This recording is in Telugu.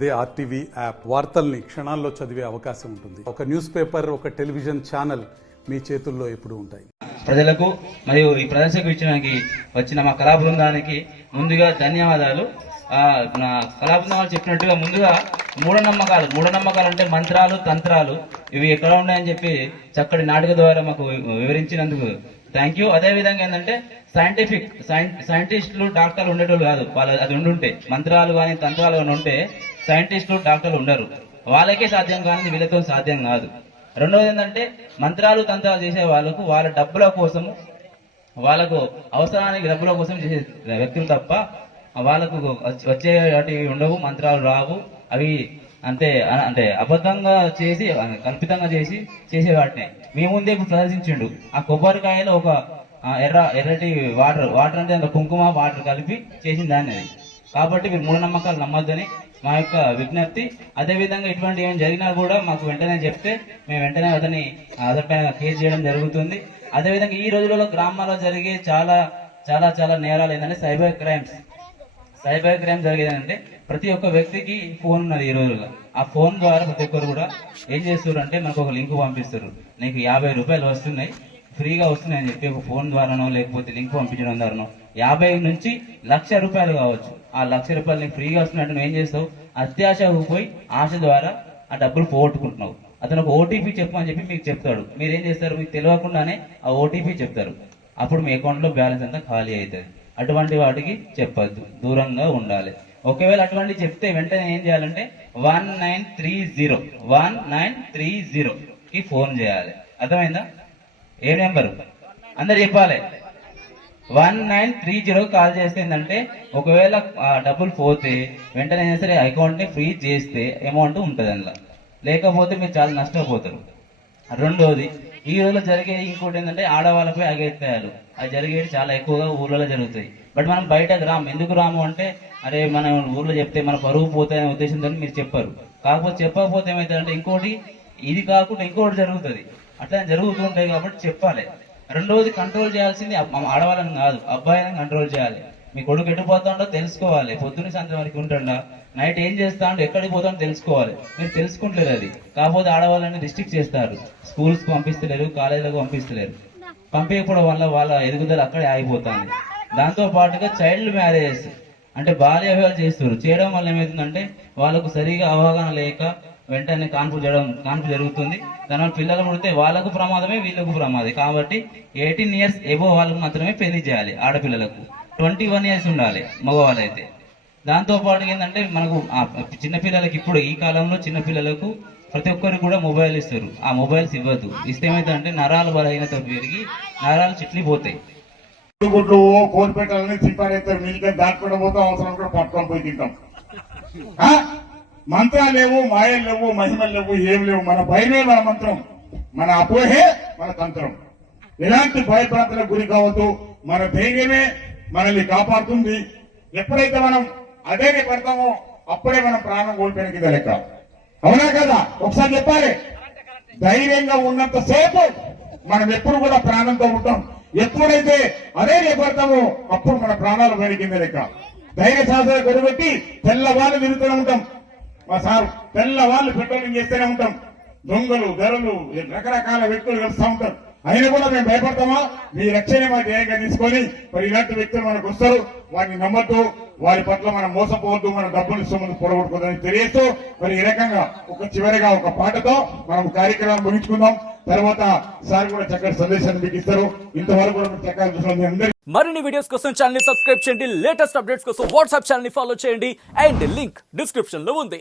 అదే ఆర్టీవీ యాప్ వార్తల్ని క్షణాల్లో చదివే అవకాశం ఉంటుంది. ఒక న్యూస్ పేపర్, ఒక టెలివిజన్ ఛానల్ మీ చేతుల్లో ఎప్పుడూ ఉంటాయి. ప్రజలకు మరియు ఈ ప్రదర్శనకు ఇచ్చడానికి వచ్చిన మా కళా బృందానికి ముందుగా ధన్యవాదాలు. నా కళా బృందం చెప్పినట్టుగా ముందుగా మూఢనమ్మకాలు అంటే మంత్రాలు, తంత్రాలు ఇవి ఎక్కడ ఉన్నాయని చెప్పి చక్కటి నాటక ద్వారా మాకు వివరించినందుకు థ్యాంక్ యూ. అదే విధంగా ఏంటంటే సైంటిస్టులు, డాక్టర్లు ఉండేటోళ్ళు కాదు. వాళ్ళు అది ఉండుంటే మంత్రాలు కానీ తంత్రాలు కానీ ఉంటే సైంటిస్టులు, డాక్టర్లు ఉండరు. వాళ్ళకే సాధ్యం కానీ వీళ్ళతో సాధ్యం కాదు. రెండవది ఏంటంటే మంత్రాలు, తంత్రాలు చేసే వాళ్ళకు వాళ్ళ డబ్బుల కోసము, వాళ్ళకు అవసరానికి డబ్బుల కోసం చేసే వ్యక్తులు తప్ప వాళ్ళకు వచ్చే వాటివి ఉండవు, మంత్రాలు రావు. అవి అంటే అబద్ధంగా చేసి, కల్పితంగా చేసే వాటిని మీ ముందే ఇప్పుడు ప్రదర్శించిండు. ఆ కొబ్బరికాయలో ఒక ఎర్రటి వాటర్ అంటే కుంకుమ వాటర్ కలిపి చేసిన దాన్ని అది. కాబట్టి మీరు మూఢనమ్మకాలు నమ్మొద్దని మా యొక్క విజ్ఞప్తి. అదేవిధంగా ఇటువంటి ఏమైనా జరిగినా కూడా మాకు వెంటనే చెప్తే మేము వెంటనే అతనిపైన కేసు చేయడం జరుగుతుంది. అదేవిధంగా ఈ రోజులలో గ్రామాల్లో జరిగే చాలా చాలా చాలా నేరాలు ఏంటంటే సైబర్ క్రైమ్స్ జరిగేదంటే ప్రతి ఒక్క వ్యక్తికి ఫోన్ ఉన్నది ఈ రోజుల్లో. ఆ ఫోన్ ద్వారా ప్రతి ఒక్కరు కూడా ఏం చేస్తారు అంటే మనకు ఒక లింక్ పంపిస్తారు, నీకు 50 రూపాయలు వస్తున్నాయి, ఫ్రీగా వస్తున్నాయి అని చెప్పి ఒక ఫోన్ ద్వారానో లేకపోతే లింక్ పంపించడం ద్వారానో 50 నుంచి 1,00,000 రూపాయలు కావచ్చు. ఆ 1,00,000 రూపాయలు నీకు ఫ్రీగా వస్తున్నట్టు నువ్వు ఏం చేస్తావు, అత్యాశకు పోయి ఆశ ద్వారా ఆ డబ్బులు పోగొట్టుకుంటున్నావు. అతను ఒక ఓటీపీ చెప్పని చెప్పి మీకు చెప్తాడు. మీరు ఏం చేస్తారు, మీకు తెలియకుండానే ఆ ఓటీపీ చెప్తారు. అప్పుడు మీ అకౌంట్లో బ్యాలెన్స్ అంతా ఖాళీ అవుతుంది. అటువంటి వాటికి చెప్పద్దు, దూరంగా ఉండాలి. ఒకవేళ అటువంటి చెప్తే వెంటనే ఏం చేయాలంటే 1930కి ఫోన్ చేయాలి. అర్థమైందా? ఏ నెంబరు అందరు చెప్పాలి. 1930 కాల్ చేస్తే ఏంటంటే ఒకవేళ డబ్బులు పోతే వెంటనే ఏం చేస్తారు, అకౌంట్ని ఫ్రీజ్ చేస్తే అమౌంట్ ఉంటుంది అందులో, లేకపోతే మీరు చాలా నష్టపోతారు. రెండోది ఈ రోజులో జరిగే ఇంకోటి ఏంటంటే ఆడవాళ్ళపై అగత్యాలు. అది జరిగేది చాలా ఎక్కువగా ఊర్లలో జరుగుతాయి. బట్ మనం బయటకు రాము. ఎందుకు రాము అంటే అరే మనం ఊర్లో చెప్తే మన పరువు పోతాయనే ఉద్దేశంతో మీరు చెప్పారు. కాకపోతే చెప్పకపోతే ఏమవుతుందంటే ఇంకోటి ఇది కాకుండా ఇంకోటి జరుగుతుంది. అట్లా జరుగుతుంటాయి కాబట్టి చెప్పాలి. రెండవది కంట్రోల్ చేయాల్సింది ఆడవాళ్ళని కాదు, అబ్బాయిలను కంట్రోల్ చేయాలి. మీ కొడుకు ఎటుపోతాడో తెలుసుకోవాలి. పొద్దున్న సాయంత్రం వరకు ఉంటాడా, నైట్ ఏం చేస్తాడో, ఎక్కడికి పోతాడో తెలుసుకోవాలి. మీరు తెలుసుకుంటలేరు అది. కాకపోతే ఆడవాళ్ళని రిస్ట్రిక్ట్ చేస్తారు, స్కూల్స్కి పంపిస్తలేరు, కాలేజీలకు పంపిస్తలేరు. పంపించకపోవడం వల్ల వాళ్ళ ఎదుగుదల అక్కడే ఆగిపోతుంది. దాంతో పాటుగా చైల్డ్ మ్యారేజెస్ అంటే బాల్య వివాహాలు చేస్తారు. చేయడం వల్ల ఏమవుతుందంటే వాళ్ళకు సరిగా అవగాహన లేక వెంటనే కాన్పు జరుగుతుంది. దానివల్ల పిల్లలు పుడితే వాళ్ళకు ప్రమాదమే, వీళ్ళకు ప్రమాదమే. కాబట్టి 18 years ఎబో వాళ్ళకు మాత్రమే పెళ్లి చేయాలి. ఆడపిల్లలకు 21 years ఉండాలి మగవాళ్ళు అయితే. దాంతో పాటు ఏంటంటే మనకు చిన్నపిల్లలకి ఇప్పుడు ఈ కాలంలో చిన్నపిల్లలకు ప్రతి ఒక్కరికి కూడా మొబైల్ ఇస్తారు. ఆ మొబైల్స్ ఇవ్వద్దు. ఇస్తే ఏమవుతుందంటే నరాలు బలహీనత పెరిగి నరాలు చిట్లిపోతాయి. కోడి పెట్టాలని చింపారేస్తారు, మీకే దాటుకుండా పోతాం, అవసరం కూడా పట్టుకొని పోయి తింటాం. మంత్రాలు లేవు, మాయలు లేవు, మహిమలు లేవు, ఏం లేవు. మన భయమే మన మంత్రం, మన అపోహే మన తంత్రం. ఎలాంటి భయప్రాంతాలకు గురి కావద్దు. మన ధైర్యమే మనల్ని కాపాడుతుంది. ఎప్పుడైతే మనం అదే పడతామో అప్పుడే మనం ప్రాణం కోల్పోయిన కింద లెక్క. అవునా కదా? ఒకసారి చెప్పాలి. ధైర్యంగా ఉన్నంత సేపు మనం ఎప్పుడు కూడా ప్రాణంతో ఉంటాం. ఎప్పుడైతే అదే పడతామో అప్పుడు మన ప్రాణాలు పోయిన కింద లెక్క. ధైర్య సాధన కొరబెట్టి తెల్లవాళ్ళు తిరుగుతూనే ఉంటాం. మా సార్ తెల్లవాళ్ళు పెట్రోలింగ్ చేస్తూనే ఉంటాం. దొంగలు, ధరలు, రకరకాల వ్యక్తులు కలుస్తూ ఉంటారు. అయినా కూడా మేము భయపడతామా? మీ రక్షణ మా ధ్యేయంగా తీసుకొని మరి ఇలాంటి వ్యక్తులు మనకు వస్తారు. వారిని నమ్మద్దు, వారి పట్ల మనం మోసపోవద్దు, మన డబ్బులు ఇస్తామని పొడగొట్టుకోదని తెలియస్తూ మరి ఈ రకంగా చివరిగా ఒక పాటతో మనం కార్యక్రమం ముగించుకుందాం. తర్వాత సార్ కూడా చక్కటి సందేశాన్ని మీకు ఇస్తారు. ఇంతవరకు కూడా మీరు చక్కగా చూసిన అందరికీ మరిన్ని వీడియోస్ కోసం ఛానల్ ని సబ్స్క్రైబ్ చేయండి. లేటెస్ట్ అప్డేట్స్ కోసం వాట్సాప్ ఛానల్ ని ఫాలో చేయండి. అండ్ లింక్ డిస్క్రిప్షన్ లో ఉంది.